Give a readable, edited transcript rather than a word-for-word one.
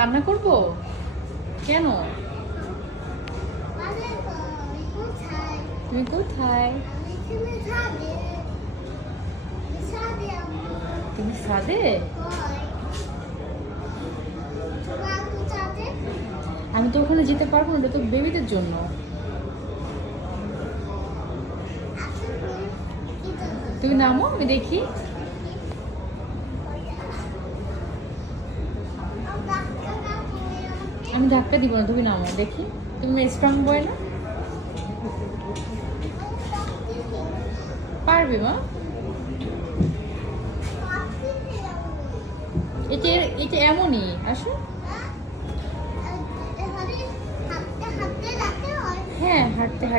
কান্না করব কেন? তুমি কোথায়? তুমি ছাদে? আমি তো ওখানে যেতে পারবো না, ওটা তো বেবিদের জন্য। তুমি নামো, আমি দেখি। আমি ধাক্কা দিব না, তুমি নামো দেখি। তুমি স্ট্রং বয় না? পারবে মা? এটা এটা এমনই, আসো। হ্যাঁ, হাঁটতে হাঁটতে